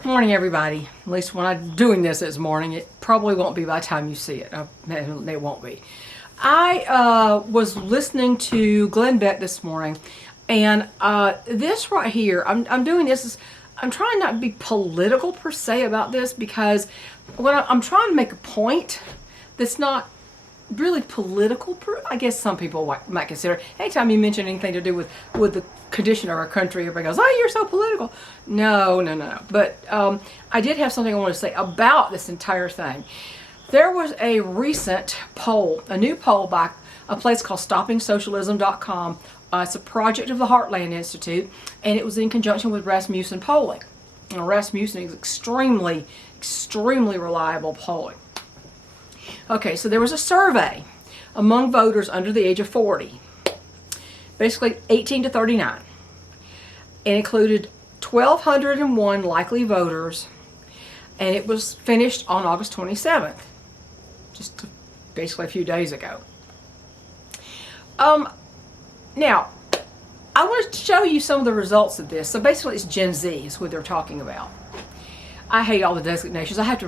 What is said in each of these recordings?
Good morning, everybody. At least when I'm doing this morning, it probably won't be by the time you see it. It won't be. I was listening to Glenn Beck this morning, and this right here, I'm doing this. I'm trying not to be political per se about this, because when I'm trying to make a point that's not really political. I guess some people might consider, anytime you mention anything to do with the condition of our country, everybody goes, "Oh, you're so political." No. But I did have something I want to say about this entire thing. There was a recent poll, a new poll by a place called StoppingSocialism.com. It's a project of the Heartland Institute, and it was in conjunction with Rasmussen polling. Now, Rasmussen is extremely reliable polling. Okay, so there was a survey among voters under the age of 40, basically 18 to 39. It included 1,201 likely voters, and it was finished on August 27th, just basically a few days ago. Now, I want to show you some of the results of this. So basically it's Gen Z is what they're talking about. I hate all the designations. I have to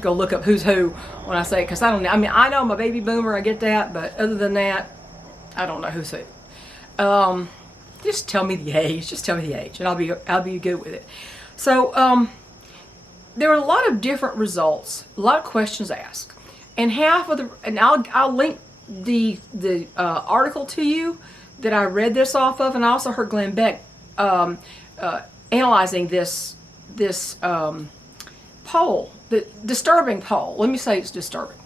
go look up who's who when I say it, because I don't know. I mean, I know I'm a baby boomer, I get that, but other than that, I don't know who's who. Just tell me the age. Just tell me the age, and I'll be good with it. So there were a lot of different results, a lot of questions asked, and I'll link the article to you that I read this off of, and I also heard Glenn Beck analyzing this poll, the disturbing poll. Let me say it's disturbing.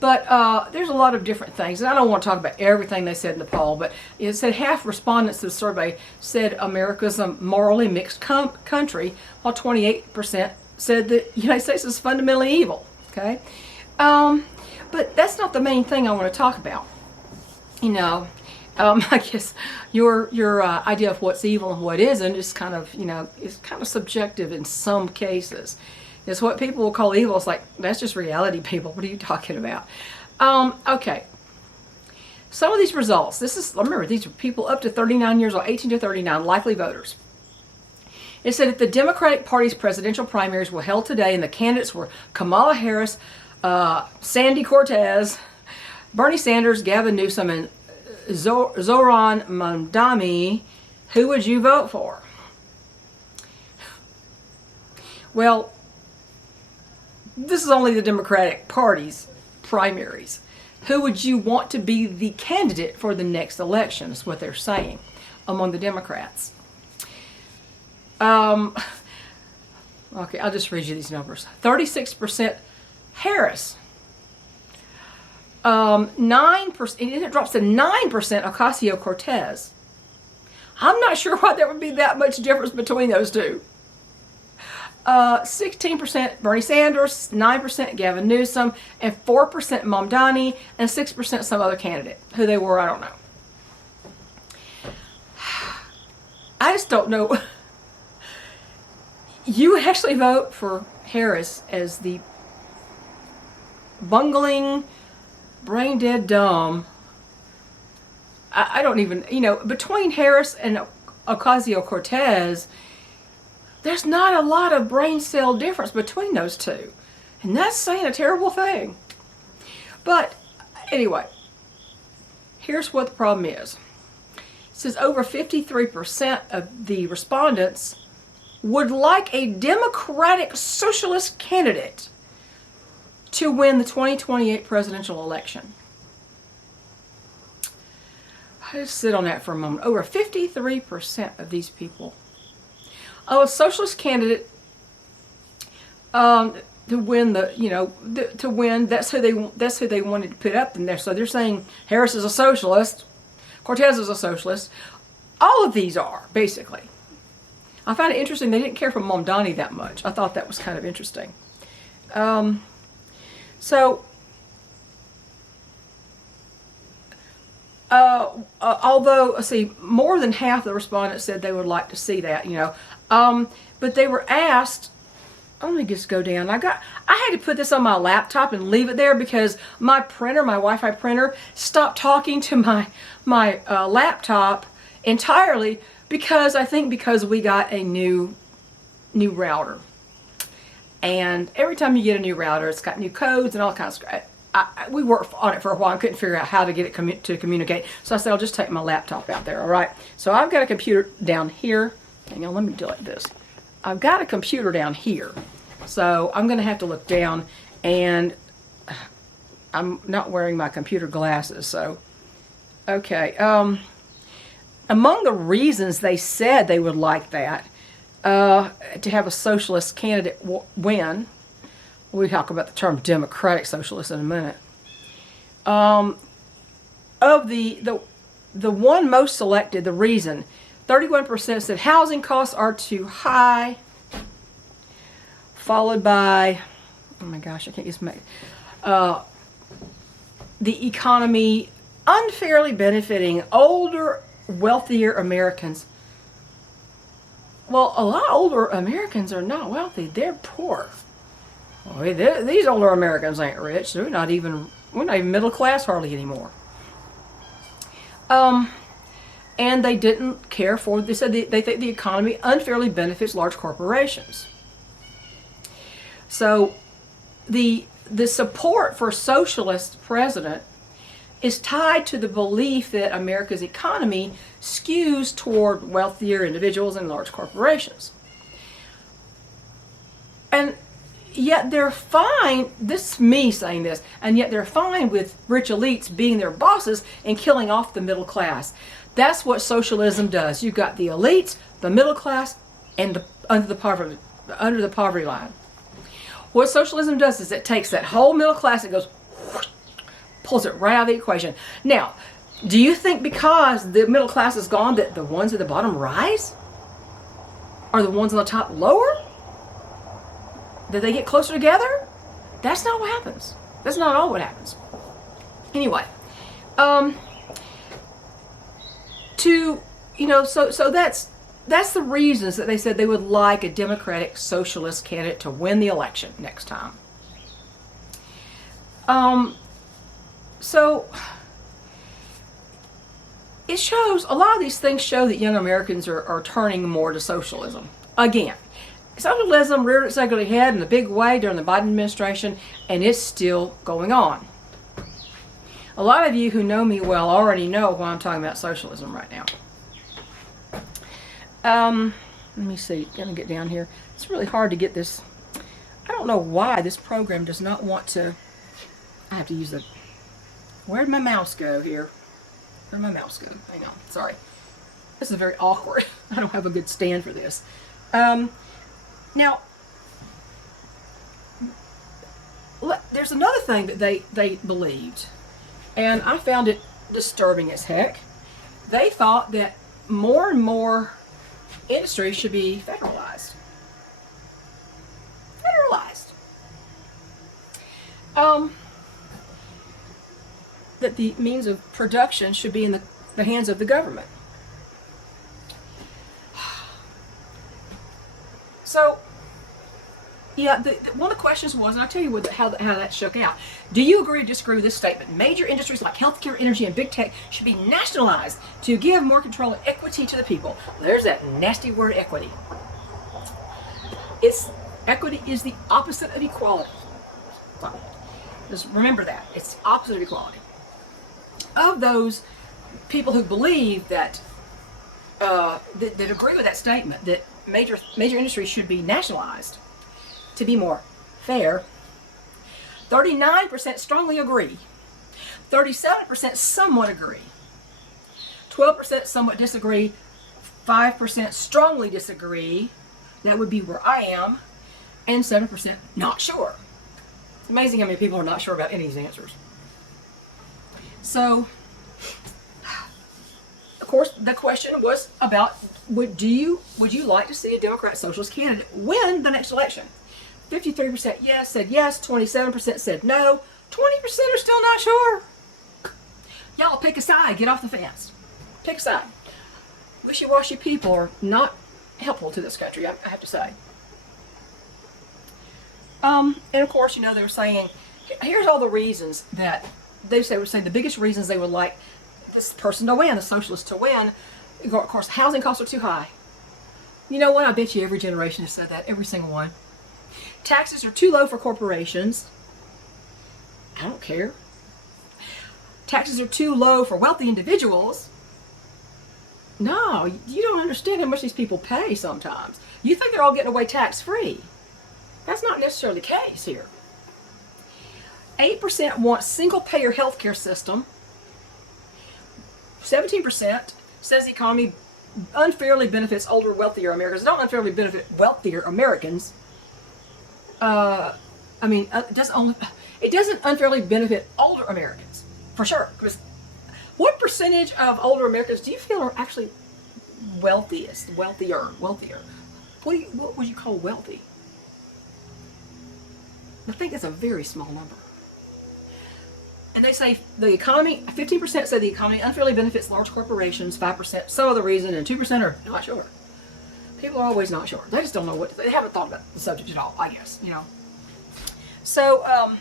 But there's a lot of different things, and I don't want to talk about everything they said in the poll, but it said half respondents to the survey said America's a morally mixed country, while 28% said that the United States is fundamentally evil. Okay? But that's not the main thing I want to talk about. I guess your idea of what's evil and what isn't is kind of subjective in some cases. It's what people will call evil. It's like, that's just reality, people. What are you talking about? Okay. Some of these results, remember, these are people up to 39 years old, 18 to 39, likely voters. It said that the Democratic Party's presidential primaries were held today, and the candidates were Kamala Harris, Sandy Cortez, Bernie Sanders, Gavin Newsom, and Zoran Mamdani. Who would you vote for? Well, this is only the Democratic Party's primaries. Who would you want to be the candidate for the next election is what they're saying among the Democrats. Okay, I'll just read you these numbers. 36% Harris. 9%, and it drops to 9% Ocasio-Cortez. I'm not sure why there would be that much difference between those two. 16% Bernie Sanders, 9% Gavin Newsom, and 4% Mamdani, and 6% some other candidate. Who they were, I don't know. I just don't know. You actually vote for Harris as the bungling, brain dead dumb. I don't even, between Harris and Ocasio-Cortez, there's not a lot of brain cell difference between those two. And that's saying a terrible thing. But anyway, here's what the problem is. It says over 53% of the respondents would like a Democratic Socialist candidate to win the 2028 presidential election. I just sit on that for a moment. Over 53% of these people. Oh, a socialist candidate to win to win. That's who they wanted to put up in there. So they're saying Harris is a socialist, Cortez is a socialist. All of these are basically. I find it interesting they didn't care for Mamdani that much. I thought that was kind of interesting. Although, let's see, more than half the respondents said they would like to see that, but they were asked, let me just go down. I had to put this on my laptop and leave it there because my printer, my Wi-Fi printer, stopped talking to my laptop entirely because we got a new router. And every time you get a new router, it's got new codes and all kinds of. We worked on it for a while and couldn't figure out how to get it to communicate. So I said, I'll just take my laptop out there, all right? So I've got a computer down here. Hang on, let me do it like this. I've got a computer down here. So I'm going to have to look down, and I'm not wearing my computer glasses, so. Okay. Among the reasons they said they would like that, to have a socialist candidate win, we talk about the term democratic socialist in a minute. Of the one most selected, the reason, 31% said housing costs are too high, followed by, oh my gosh, I can't use my, the economy unfairly benefiting older, wealthier Americans. Well, a lot of older Americans are not wealthy, they're poor. Well, these older Americans ain't rich. We're not even middle class hardly anymore. And they didn't care for. They said they think the economy unfairly benefits large corporations. So, the support for socialist president is tied to the belief that America's economy skews toward wealthier individuals and large corporations. And yet they're fine, this is me saying this, and yet they're fine with rich elites being their bosses and killing off the middle class. That's what socialism does. You've got the elites, the middle class, and under the poverty line. What socialism does is it takes that whole middle class and goes, pulls it right out of the equation. Now, do you think because the middle class is gone that the ones at the bottom rise? Are the ones on the top lower? Did they get closer together? That's not what happens. That's not all what happens. Anyway, so that's the reasons that they said they would like a Democratic socialist candidate to win the election next time. So it shows, a lot of these things show that young Americans are turning more to socialism. Again, socialism reared its ugly head in a big way during the Biden administration, and it's still going on. A lot of you who know me well already know why I'm talking about socialism right now. Let me see, I'm gonna get down here. It's really hard to get this. I don't know why this program does not want to. I have to use the. Where'd my mouse go here? Where'd my mouse go? Hang on, sorry. This is very awkward. I don't have a good stand for this. Now, there's another thing that they believed, and I found it disturbing as heck. They thought that more and more industry should be federalized. That the means of production should be in the hands of the government. So, yeah, one of the questions was, and I'll tell you how that shook out. Do you agree or disagree with this statement? Major industries like healthcare, energy, and big tech should be nationalized to give more control and equity to the people. There's that nasty word, equity. Equity is the opposite of equality. So, just remember that. It's the opposite of equality. Of those people who believe that agree with that statement, that major industries should be nationalized to be more fair, 39% strongly agree, 37% somewhat agree, 12% somewhat disagree, 5% strongly disagree, that would be where I am, and 7% not sure. It's amazing how many people are not sure about any of these answers. So, of course, the question was about, would you like to see a Democrat socialist candidate win the next election? 53% yes, said yes, 27% said no, 20% are still not sure. Y'all pick a side, get off the fence. Pick a side. Wishy-washy people are not helpful to this country, I have to say. And of course, they were saying, here's all the reasons that they were saying the biggest reasons they would like this person to win, the socialist to win. Of course, housing costs are too high. You know what? I bet you every generation has said that, every single one. Taxes are too low for corporations. I don't care. Taxes are too low for wealthy individuals. No, you don't understand how much these people pay sometimes. You think they're all getting away tax-free. That's not necessarily the case here. 8% want single-payer healthcare system. 17% says the economy unfairly benefits older, wealthier Americans. It don't unfairly benefit wealthier Americans. It doesn't unfairly benefit older Americans, for sure. Because what percentage of older Americans do you feel are actually wealthier? What would you call wealthy? I think it's a very small number. And they say the economy, 15% say the economy unfairly benefits large corporations, 5% some other reason, and 2% are not sure. People are always not sure. They just don't know they haven't thought about the subject at all, I guess, you know. So, let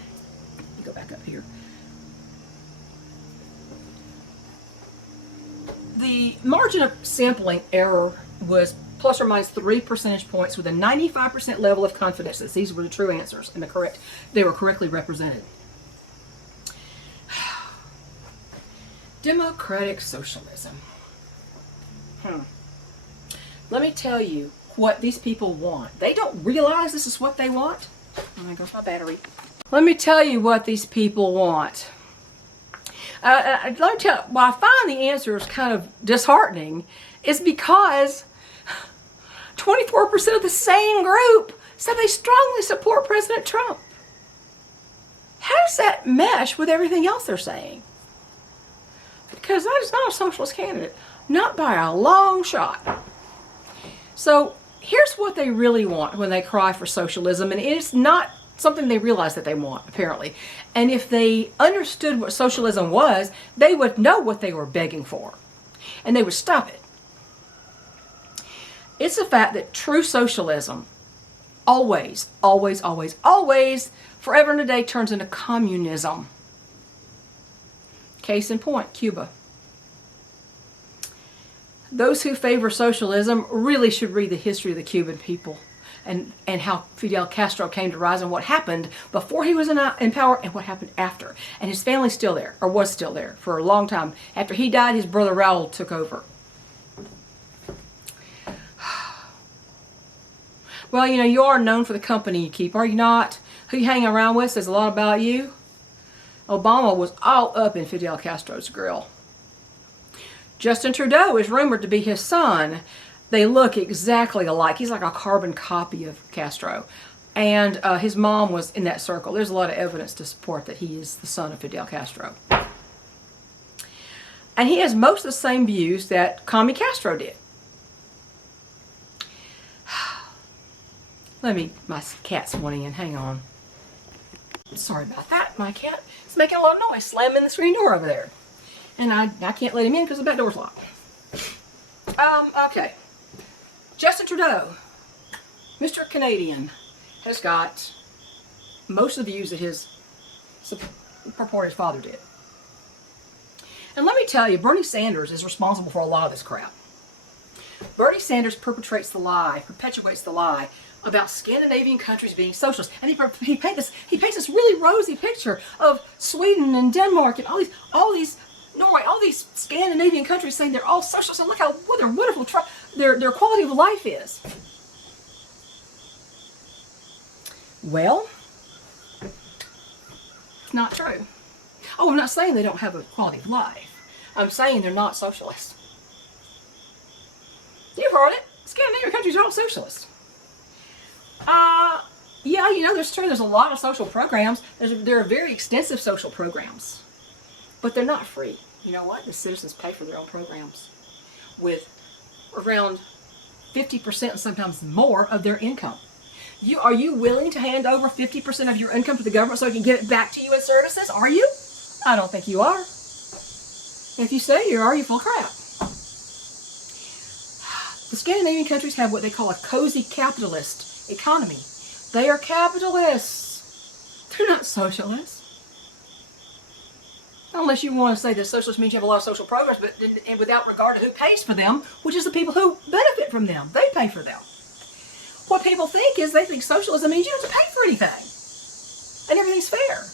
me go back up here. The margin of sampling error was plus or minus 3 percentage points with a 95% level of confidence that these were the true answers and they were correctly represented. Democratic socialism. Let me tell you what these people want. They don't realize this is what they want. Oh, there goes my battery. Let me tell you what these people want. Let me tell you, why I find the answers kind of disheartening is because 24% of the same group said they strongly support President Trump. How does that mesh with everything else they're saying? Because that is not a socialist candidate. Not by a long shot. So here's what they really want when they cry for socialism, and it's not something they realize that they want, apparently. And if they understood what socialism was, they would know what they were begging for, and they would stop it. It's the fact that true socialism always, always, always, always, forever and a day turns into communism. Case in point, Cuba. Those who favor socialism really should read the history of the Cuban people and how Fidel Castro came to rise and what happened before he was in power and what happened after. And his family's still there, or was still there, for a long time. After he died, his brother Raul took over. Well, you know, you are known for the company you keep, are you not? Who you hang around with says a lot about you. Obama was all up in Fidel Castro's grill. Justin Trudeau is rumored to be his son. They look exactly alike. He's like a carbon copy of Castro. And his mom was in that circle. There's a lot of evidence to support that he is the son of Fidel Castro. And he has most of the same views that Commie Castro did. My cat's wanting in. Hang on. Sorry about that. My cat is making a lot of noise, slamming the screen door over there. And I can't let him in because the back door's locked. Okay. Justin Trudeau, Mr. Canadian, has got most of the views that his purported father did. And let me tell you, Bernie Sanders is responsible for a lot of this crap. Bernie Sanders perpetrates the lie, perpetuates the lie about Scandinavian countries being socialist. And he paints this really rosy picture of Sweden and Denmark and all these Norway, all these Scandinavian countries saying they're all socialist, and look how their wonderful their quality of life is. Well, it's not true. Oh, I'm not saying they don't have a quality of life. I'm saying they're not socialist. You've heard it. Scandinavian countries are all socialist. Yeah, you know, there's a lot of social programs. There are very extensive social programs. But they're not free. You know what? The citizens pay for their own programs with around 50% and sometimes more of their income. Are you willing to hand over 50% of your income to the government so it can get it back to you in services? Are you? I don't think you are. If you say you are, you're full of crap. The Scandinavian countries have what they call a cozy capitalist economy. They are capitalists. They're not socialists. Unless you want to say that socialist means you have a lot of social programs, but and without regard to who pays for them, which is the people who benefit from them. They pay for them. what people think is they think socialism means you don't have to pay for anything. And everything's fair.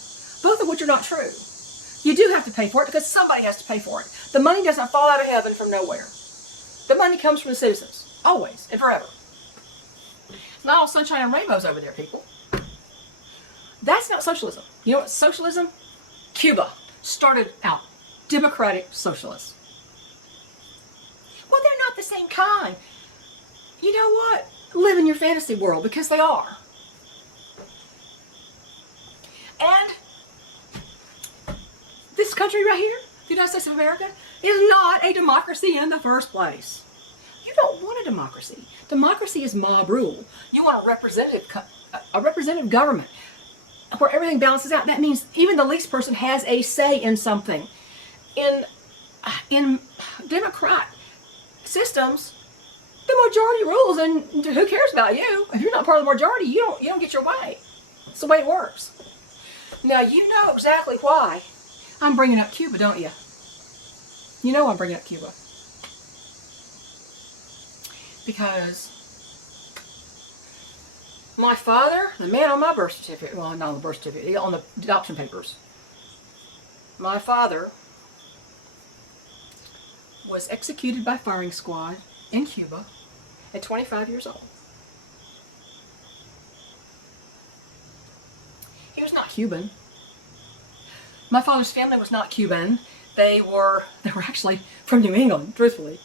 Both of which are not true. You do have to pay for it because somebody has to pay for it. The money doesn't fall out of heaven from nowhere. The money comes from the citizens. Always and forever. It's not all sunshine and rainbows over there, people. That's not socialism. You know what socialism? Cuba started out democratic socialists. Well, they're not the same kind. You know what? Live in your fantasy world because they are. And this country right here, the United States of America, is not a democracy in the first place. You don't want a democracy. Democracy is mob rule. You want a representative government where everything balances out. That means even the least person has a say in something. In democrat systems, the majority rules, and who cares about you? If you're not part of the majority, you don't get your way. It's the way it works. Now you know exactly why I'm bringing up Cuba, don't you? You know I'm bringing up Cuba because my father, the man on my birth certificate, well, not on the birth certificate, on the adoption papers, my father was executed by firing squad in Cuba at 25 years old. He was not Cuban. My father's family was not Cuban. They were actually from New England, truthfully.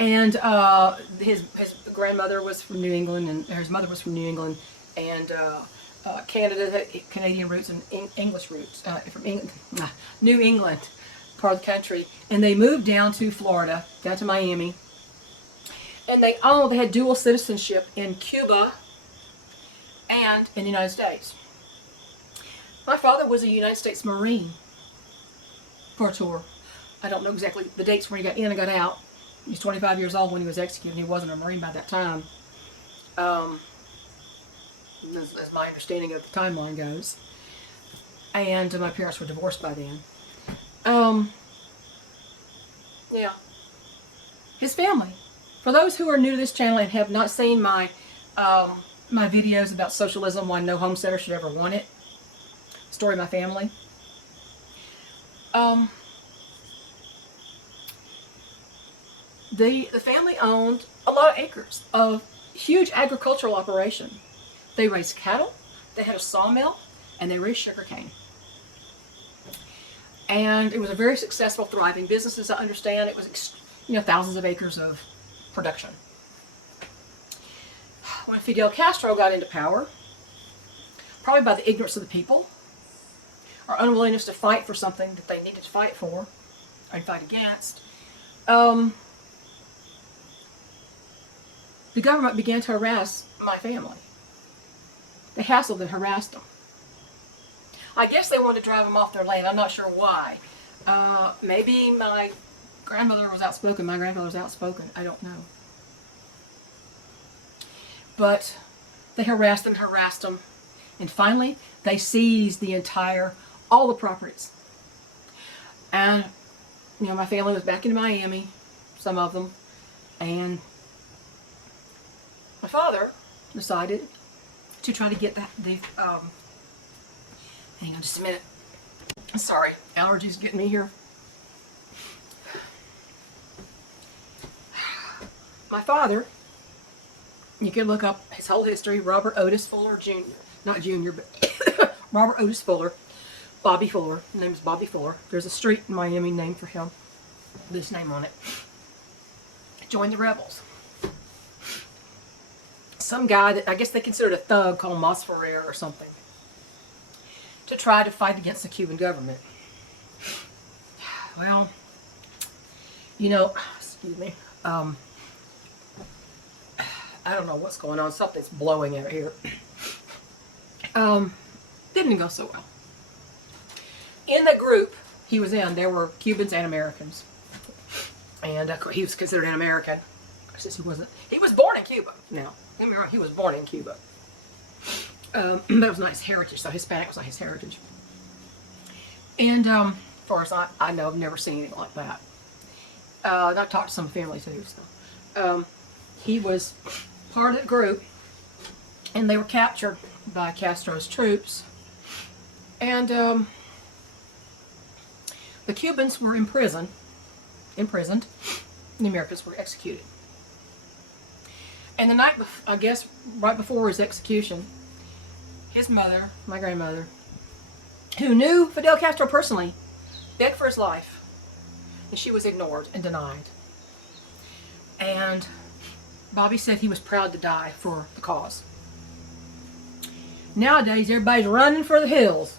And his grandmother was from New England, and his mother was from New England, and Canada had Canadian roots and English roots from New England part of the country. And they moved down to Florida, down to Miami, and they had dual citizenship in Cuba and in the United States. My father was a United States Marine for a tour. I don't know exactly the dates when he got in and got out. He was 25 years old when he was executed. He wasn't a Marine by that time. As my understanding of the timeline goes. And my parents were divorced by then. Yeah. His family. For those who are new to this channel and have not seen my my videos about socialism, why no homesteader should ever want it, story of my family. The family owned a lot of acres of huge agricultural operation. They raised cattle, they had a sawmill, and they raised sugarcane. And it was a very successful, thriving business, as I understand. It was, thousands of acres of production. When Fidel Castro got into power, probably by the ignorance of the people, or unwillingness to fight for something that they needed to fight for, and fight against, the government began to harass my family. They hassled and harassed them. I guess they wanted to drive them off their land. I'm not sure why. Maybe my grandmother was outspoken. My grandfather was outspoken. I don't know. But they harassed them. And finally, they seized all the properties. And, my family was back in Miami, some of them. And my father decided to try to get hang on just a minute. Sorry, allergies getting me here. My father, you can look up his whole history, Robert Otis Fuller Jr. Not Jr., but Robert Otis Fuller. Bobby Fuller. His name is Bobby Fuller. There's a street in Miami named for him. This name on it. Joined the rebels. Some guy that I guess they considered a thug called Mas Ferrer or something, to try to fight against the Cuban government. Well, excuse me, I don't know what's going on. Something's blowing out here. Didn't go so well. In the group he was in, there were Cubans and Americans. And he was considered an American. Since he wasn't. He was born in Cuba. Now, don't get me wrong, he was born in Cuba. That was not his heritage, so Hispanic was not his heritage. And as far as I know, I've never seen anything like that. And I've talked to some family too. So, he was part of the group and they were captured by Castro's troops. And the Cubans were imprisoned. And the Americans were executed. And the night, I guess, right before his execution, his mother, my grandmother, who knew Fidel Castro personally, begged for his life, and she was ignored and denied. And Bobby said he was proud to die for the cause. Nowadays, everybody's running for the hills.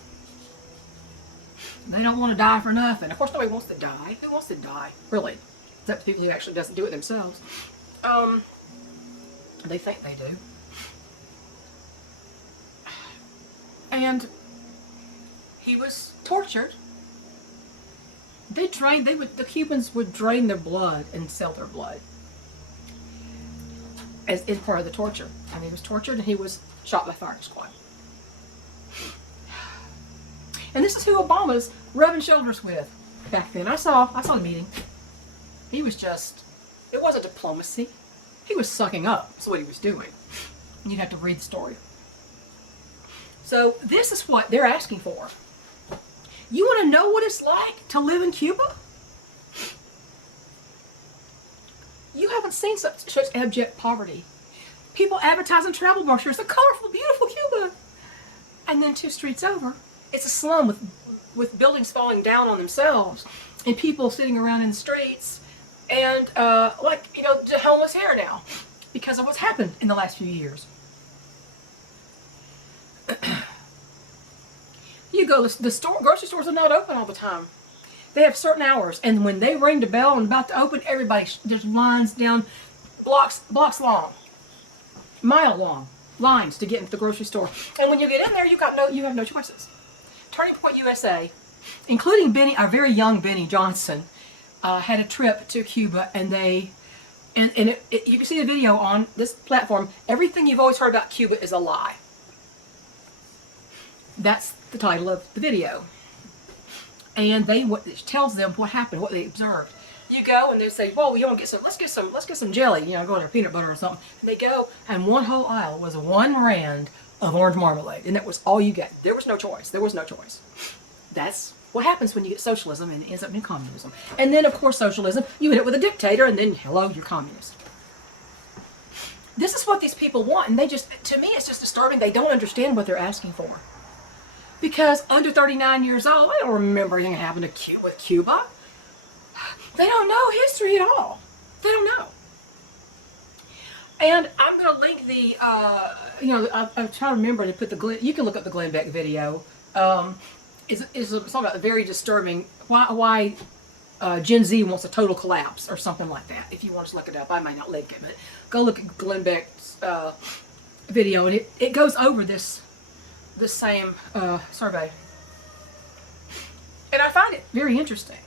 They don't want to die for nothing. Of course, nobody wants to die. Who wants to die? Really? Except the people who actually doesn't do it themselves. They think they do. And he was tortured. The Cubans would drain their blood and sell their blood as part of the torture. And he was tortured, and he was shot by firing squad. And this is who Obama's rubbing shoulders with back then. I saw the meeting. He was just, it wasn't diplomacy. He was sucking up. That's what he was doing. You'd have to read the story. So this is what they're asking for. You want to know what it's like to live in Cuba? You haven't seen such abject poverty. People advertising travel brochures, a colorful, beautiful Cuba. And then 2 streets over, it's a slum with buildings falling down on themselves and people sitting around in the streets and the homeless here now because of what's happened in the last few years. You go, grocery stores are not open all the time. They have certain hours, and when they ring the bell and about to open, there's lines down blocks long, mile long lines to get into the grocery store. And when you get in there, you have no choices. Turning Point USA, including our very young Benny Johnson, had a trip to Cuba, and you can see the video on this platform. Everything you've always heard about Cuba is a lie. That's the title of the video. And it tells them what happened, what they observed. You go and they say, "Well, you want to let's get some jelly, go to peanut butter or something." And they go, and one whole aisle was 1 rand of orange marmalade, and that was all you get. There was no choice. That's what happens when you get socialism and it ends up in communism. And then, of course, socialism, you hit it with a dictator, and then, hello, you're communist. This is what these people want, and to me, it's just disturbing. They don't understand what they're asking for. Because under 39 years old, I don't remember anything happened with Cuba. They don't know history at all. They don't know. And I'm going to link the, I'm trying to remember to put you can look up the Glenn Beck video. It's talking about the very disturbing, why Gen Z wants a total collapse or something like that. If you want to look it up, I might not link it, but go look at Glenn Beck's video, and it goes over this same survey. And I find it very interesting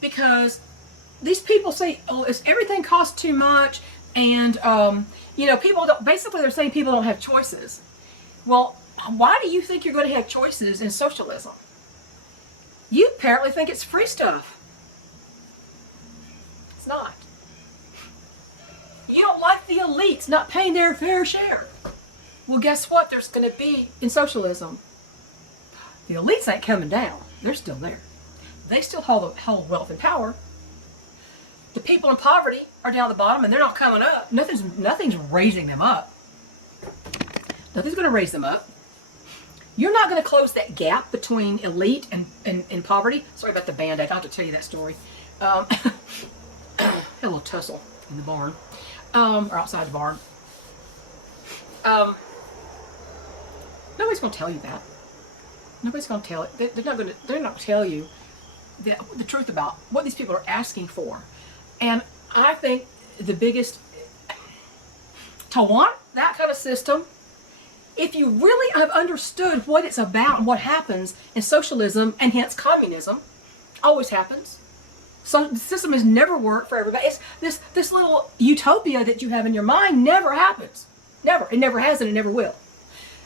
because these people say, "Oh, everything costs too much," and people don't. Basically, they're saying people don't have choices. Well, why do you think you're going to have choices in socialism? You apparently think it's free stuff. It's not. You don't like the elites not paying their fair share. Well, guess what? There's going to be in socialism. The elites ain't coming down. They're still there. They still hold wealth and power. The people in poverty are down at the bottom, and they're not coming up. Nothing's raising them up. Nothing's going to raise them up. You're not going to close that gap between elite and poverty. Sorry about the Band-Aid. I'll have to tell you that story. Had a little tussle in the barn, or outside the barn. Nobody's going to tell you that. Nobody's going to tell it. They're not going to tell you the truth about what these people are asking for. And I think the biggest, to want that kind of system, if you really have understood what it's about and what happens in socialism and hence communism, always happens. So the system has never worked for everybody. It's this little utopia that you have in your mind never happens. Never. It never has and it never will.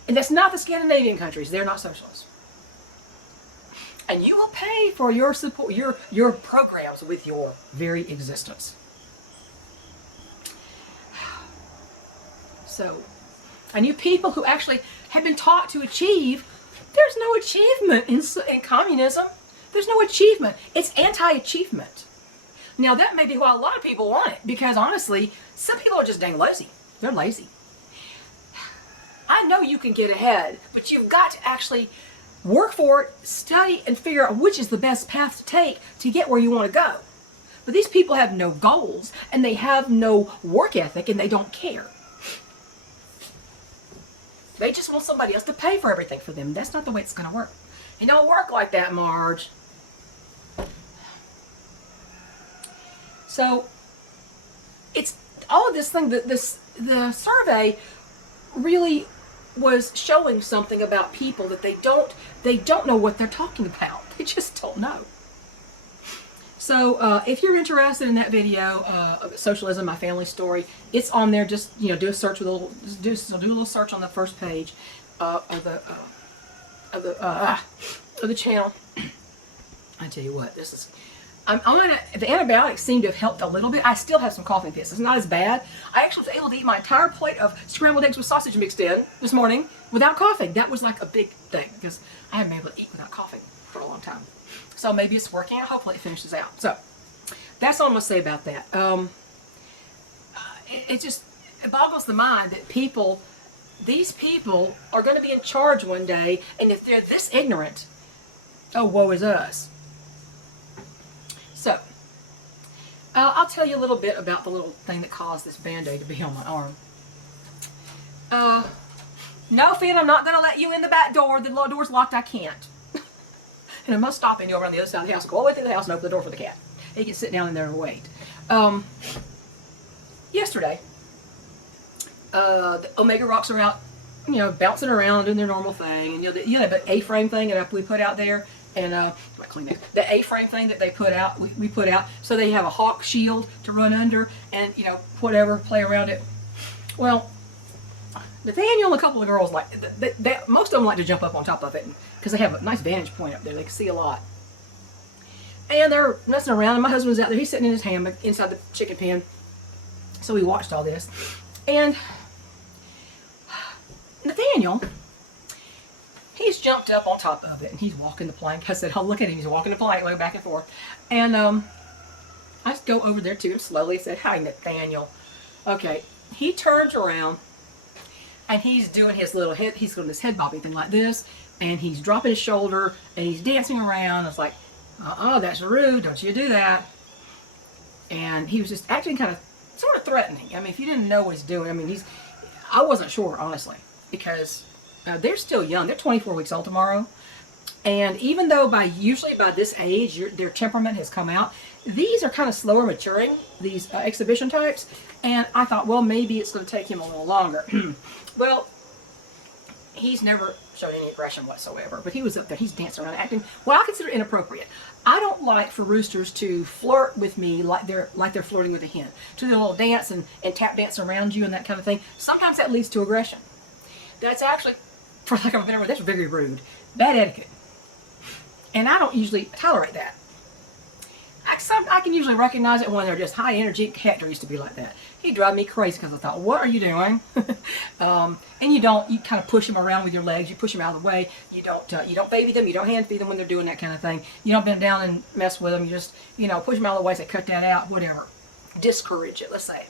And that's not the Scandinavian countries. They're not socialists. And you will pay for your support, your programs with your very existence. So, And you people who actually have been taught to achieve, there's no achievement in communism. There's no achievement. It's anti-achievement. Now, that may be why a lot of people want it, because honestly, some people are just dang lazy. They're lazy. I know you can get ahead, but you've got to actually work for it, study, and figure out which is the best path to take to get where you want to go. But these people have no goals, and they have no work ethic, and they don't care. They just want somebody else to pay for everything for them. That's not the way it's going to work. It don't work like that, Marge. So, it's all of this thing that the survey really was showing something about people that they don't know what they're talking about. They just don't know. So if you're interested in that video of socialism, my family story, it's on there. Just do a search with a little, do a little search on the first page of the channel. I tell you what, this is. The antibiotics seem to have helped a little bit. I still have some coughing fits. It's not as bad. I actually was able to eat my entire plate of scrambled eggs with sausage mixed in this morning without coughing. That was like a big thing because I haven't been able to eat without coughing for a long time. So maybe it's working and hopefully it finishes out. So that's all I'm going to say about that. It boggles the mind that these people are going to be in charge one day, and if they're this ignorant, oh, woe is us. So, I'll tell you a little bit about the little thing that caused this Band-Aid to be on my arm. No, Finn, I'm not going to let you in the back door. The door's locked. I can't. And I'm not stopping you over on the other side of the house. Go all the way through the house and open the door for the cat. He can sit down in there and wait. Yesterday, the Omega rocks are out, bouncing around, doing their normal thing. And the A-frame thing that we put out there. And the A-frame thing that they put out, we put out, so they have a hawk shield to run under, and whatever, play around it. Well, Nathaniel and a couple of girls most of them like to jump up on top of it because they have a nice vantage point up there. They can see a lot. And they're messing around, and my husband's out there. He's sitting in his hammock inside the chicken pen. So we watched all this, and Nathaniel. He's jumped up on top of it, and he's walking the plank. I said, oh, look at him. He's walking the plank, going back and forth. And I just go over there to him slowly and said, hi, Nathaniel. Okay. He turns around, and he's doing his little head. He's doing this head bobbing thing like this, and he's dropping his shoulder, and he's dancing around. It's like, that's rude. Don't you do that. And he was just acting kind of sort of threatening. I mean, if you didn't know what he's doing, I mean, I wasn't sure, honestly, because they're still young. They're 24 weeks old tomorrow. And even though usually by this age, their temperament has come out, these are kind of slower maturing, these exhibition types. And I thought, well, maybe it's going to take him a little longer. Well, he's never shown any aggression whatsoever. But he was up there. He's dancing around, acting what I consider inappropriate. I don't like for roosters to flirt with me like they're flirting with a hen. To do a little dance and tap dance around you and that kind of thing. Sometimes that leads to aggression. That's actually, for lack of a better word, that's very rude. Bad etiquette. And I don't usually tolerate that. I can usually recognize it when they're just high energy. Hector used to be like that. He'd drive me crazy because I thought, what are you doing? And you kind of push them around with your legs. You push them out of the way. You don't baby them. You don't hand feed them when they're doing that kind of thing. You don't bend down and mess with them. You just, push them out of the way, say, cut that out, whatever. Discourage it, let's say.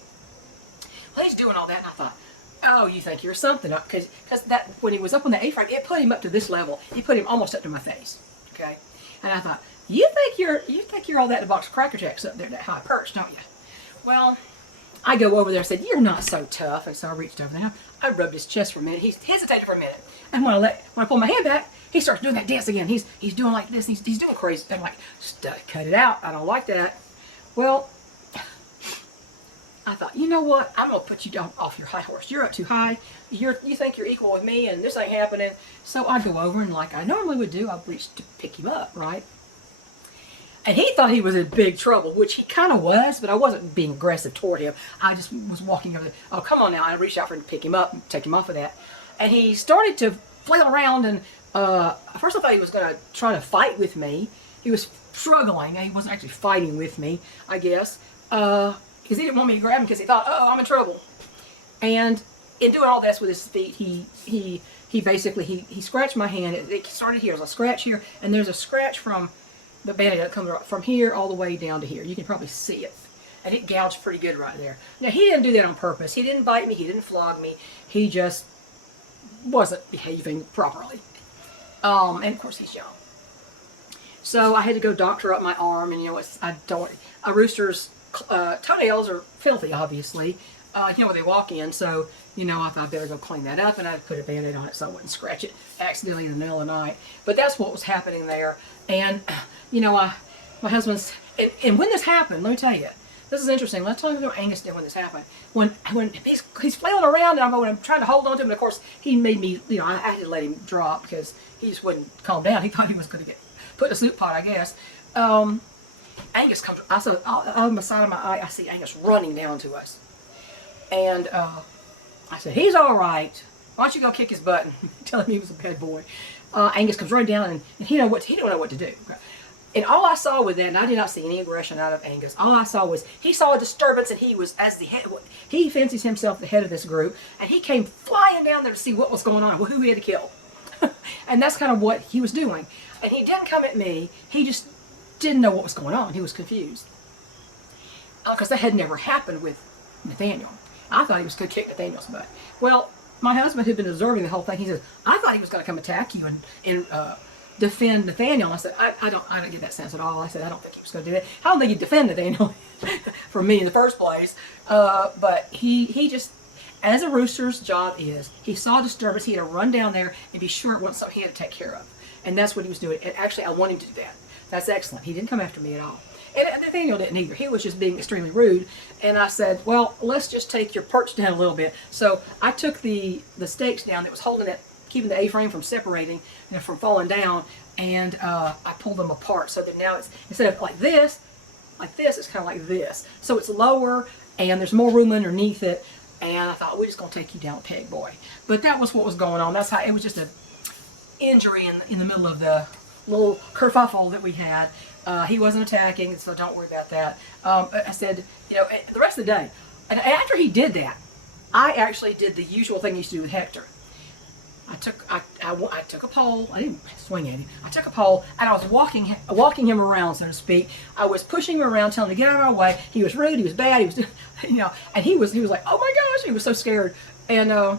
Well, he's doing all that, and I thought, oh, you think you're something. Because that when he was up on the A-frame, it put him up to this level. He put him almost up to my face. Okay? And I thought, you think you're all that in a box of Cracker Jacks up there, that high perch, don't you? Well, I go over there and said, you're not so tough. And so I reached over there. I rubbed his chest for a minute. He hesitated for a minute. And when I pull my hand back, he starts doing that dance again. He's doing like this. He's doing crazy. I'm like, cut it out. I don't like that. Well, I thought, you know what? I'm going to put you down off your high horse. You're up too high. You think you're equal with me, and this ain't happening. So I go over, and like I normally would do, I'll reach to pick him up, right? And he thought he was in big trouble, which he kind of was, but I wasn't being aggressive toward him. I just was walking over there. Oh, come on now. I reached out for him to pick him up and take him off of that. And he started to flail around, and first I thought he was going to try to fight with me. He was struggling. He wasn't actually fighting with me, I guess. Because he didn't want me to grab him because he thought, oh, I'm in trouble. And in doing all this with his feet, he basically, he scratched my hand. It started here. There's a scratch here, and there's a scratch from the bandage that comes from here all the way down to here. You can probably see it. And it gouged pretty good right there. Now, he didn't do that on purpose. He didn't bite me. He didn't flog me. He just wasn't behaving properly. And of course, he's young. So I had to go doctor up my arm, and a rooster's toenails are filthy, obviously. When they walk in, so, I thought I'd better go clean that up, and I put a Band-Aid on it so I wouldn't scratch it accidentally in the middle of the night. But that's what was happening there. And, my husband's, and when this happened, let me tell you, this is interesting. Let's talk about what Angus did when this happened. When he's flailing around, and I'm trying to hold on to him, and of course, he made me, I had to let him drop because he just wouldn't calm down. He thought he was going to get put in a soup pot, I guess. Angus comes, I saw on the side of my eye, I see Angus running down to us. And I said, he's all right. Why don't you go kick his butt and tell him he was a bad boy. Angus comes right down, and he don't know what to do. And all I saw with that, and I did not see any aggression out of Angus, all I saw was he saw a disturbance, and he was, as the head, he fancies himself the head of this group, and he came flying down there to see what was going on, who he had to kill. And that's kind of what he was doing. And he didn't come at me, he just didn't know what was going on. He was confused. Because that had never happened with Nathaniel. I thought he was going to kick Nathaniel's butt. Well, my husband had been observing the whole thing. He says, I thought he was going to come attack you and defend Nathaniel. And I said, I don't get that sense at all. I said, I don't think he was going to do that. I don't think he'd defend Nathaniel from me in the first place. But he just, as a rooster's job is, he saw a disturbance. He had to run down there and be sure it wasn't something he had to take care of. And that's what he was doing. And actually, I want him to do that. That's excellent. He didn't come after me at all. And Nathaniel didn't either. He was just being extremely rude. And I said, well, let's just take your perch down a little bit. So I took the stakes down that was holding it, keeping the A-frame from separating, from falling down, and I pulled them apart so that now it's, instead of like this, it's kind of like this. So it's lower, and there's more room underneath it. And I thought, we're just going to take you down, peg boy. But that was what was going on. That's how, it was just an injury in the middle of the little kerfuffle that we had. He wasn't attacking, so don't worry about that. I said, the rest of the day, and after he did that, I actually did the usual thing he used to do with Hector. I took a pole. I didn't swing at him. I took a pole, and I was walking him around, so to speak. I was pushing him around, telling him to get out of my way. He was rude. He was bad. He was, and he was like, oh my gosh, he was so scared. And I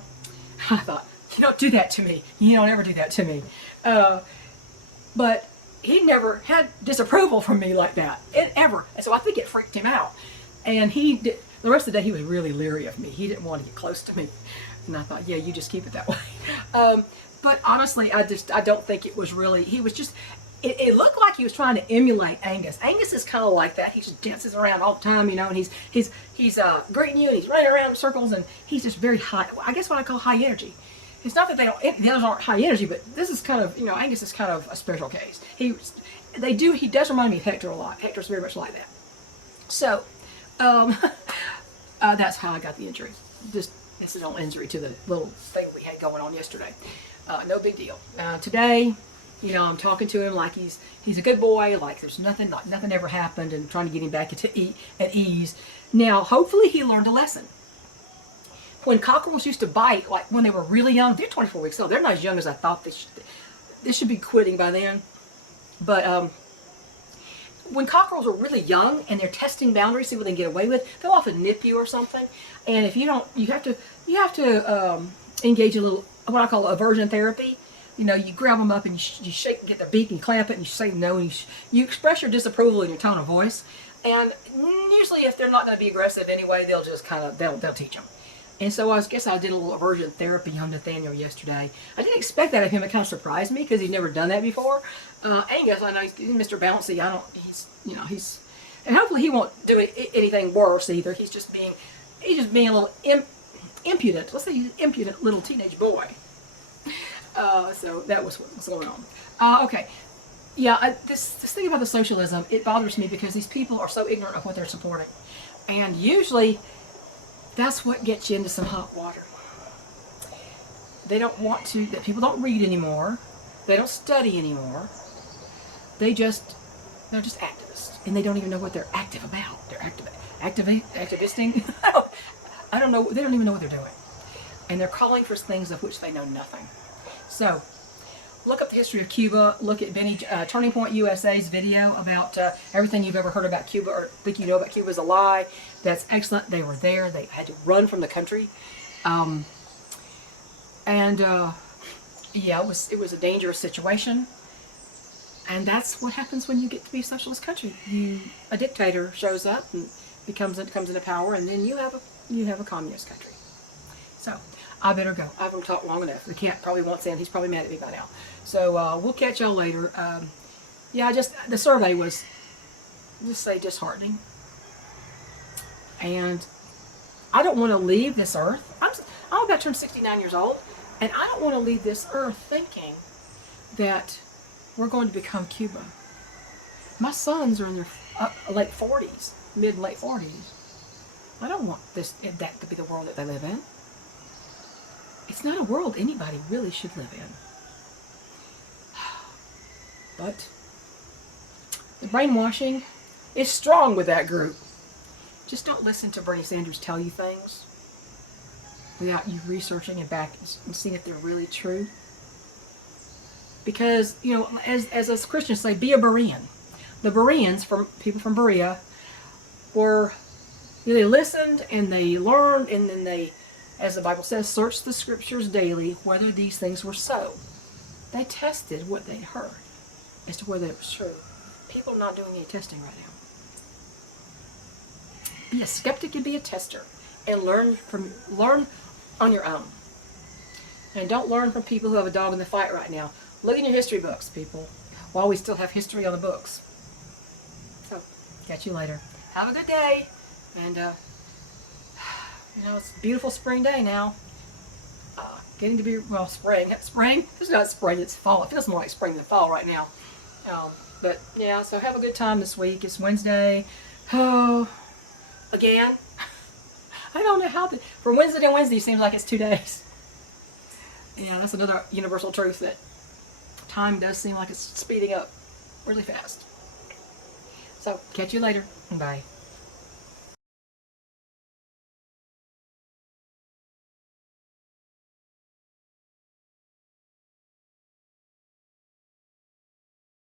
thought, you don't do that to me. You don't ever do that to me. But he never had disapproval from me like that, ever. And so I think it freaked him out. And the rest of the day, he was really leery of me. He didn't want to get close to me. And I thought, yeah, you just keep it that way. But honestly, I don't think it was really, he was just, it looked like he was trying to emulate Angus. Angus is kind of like that. He just dances around all the time, and he's greeting you, and he's running around in circles, and he's just very high, I guess what I call high energy. It's not that the others aren't high energy, but this is kind of, Angus is kind of a special case. He does remind me of Hector a lot. Hector's very much like that. So, that's how I got the injury. Just incidental injury to the little thing we had going on yesterday. No big deal. Today, I'm talking to him like he's a good boy, like there's nothing ever happened, and trying to get him back at ease. Now, hopefully he learned a lesson. When cockerels used to bite, like when they were really young, they're 24 weeks old. They're not as young as I thought they should be quitting by then. But when cockerels are really young and they're testing boundaries, see what they can get away with, they'll often nip you or something. And if you don't, you have to engage a little, what I call aversion therapy. You grab them up and you shake, get their beak and clamp it, and you say no, and you express your disapproval in your tone of voice. And usually, if they're not going to be aggressive anyway, they'll just they'll teach them. And so I guess I did a little aversion therapy on Nathaniel yesterday. I didn't expect that of him. It kind of surprised me because he'd never done that before. Angus, I know he's Mr. Bouncy. And hopefully he won't do anything worse either. He's just being a little impudent. Let's say he's an impudent little teenage boy. So that was what was going on. Okay. Yeah, this thing about the socialism, it bothers me because these people are so ignorant of what they're supporting. And usually, that's what gets you into some hot water. They don't want to, that people don't read anymore. They don't study anymore. They're just activists. And they don't even know what they're active about. They're activisting. I don't know. They don't even know what they're doing. and they're calling for things of which they know nothing. So, look up the history of Cuba. Look at Benny Turning Point USA's video about everything you've ever heard about Cuba or think you know about Cuba is a lie. That's excellent. They were there. They had to run from the country. Yeah, it was a dangerous situation. And that's what happens when you get to be a socialist country. A dictator shows up and comes into power, and then you have a communist country. So I better go. I haven't talked long enough. The cat probably won't stand. He's probably mad at me by now. So we'll catch y'all later. Yeah, the survey was disheartening, and I don't want to leave this earth. I'm about to turn 69 years old, and I don't want to leave this earth thinking that we're going to become Cuba. My sons are in their late 40s, mid and late 40s. I don't want that to be the world that they live in. It's not a world anybody really should live in. But the brainwashing is strong with that group. Just don't listen to Bernie Sanders tell you things without you researching and seeing if they're really true. Because, as us Christians say, be a Berean. The Bereans, people from Berea, they listened and they learned, and then they, as the Bible says, searched the scriptures daily whether these things were so. They tested what they heard as to whether it was true. People are not doing any testing right now. Be a skeptic and be a tester, and learn on your own. And don't learn from people who have a dog in the fight right now. Look in your history books, people, while we still have history on the books. So, catch you later. Have a good day. And, it's a beautiful spring day now. Getting to be, spring. Spring? It's not spring, it's fall. It feels more like spring than fall right now. But, yeah, so have a good time this week. It's Wednesday. Oh, again? I don't know how from Wednesday to Wednesday seems like it's 2 days. Yeah, that's another universal truth that time does seem like it's speeding up really fast. So, catch you later. Bye.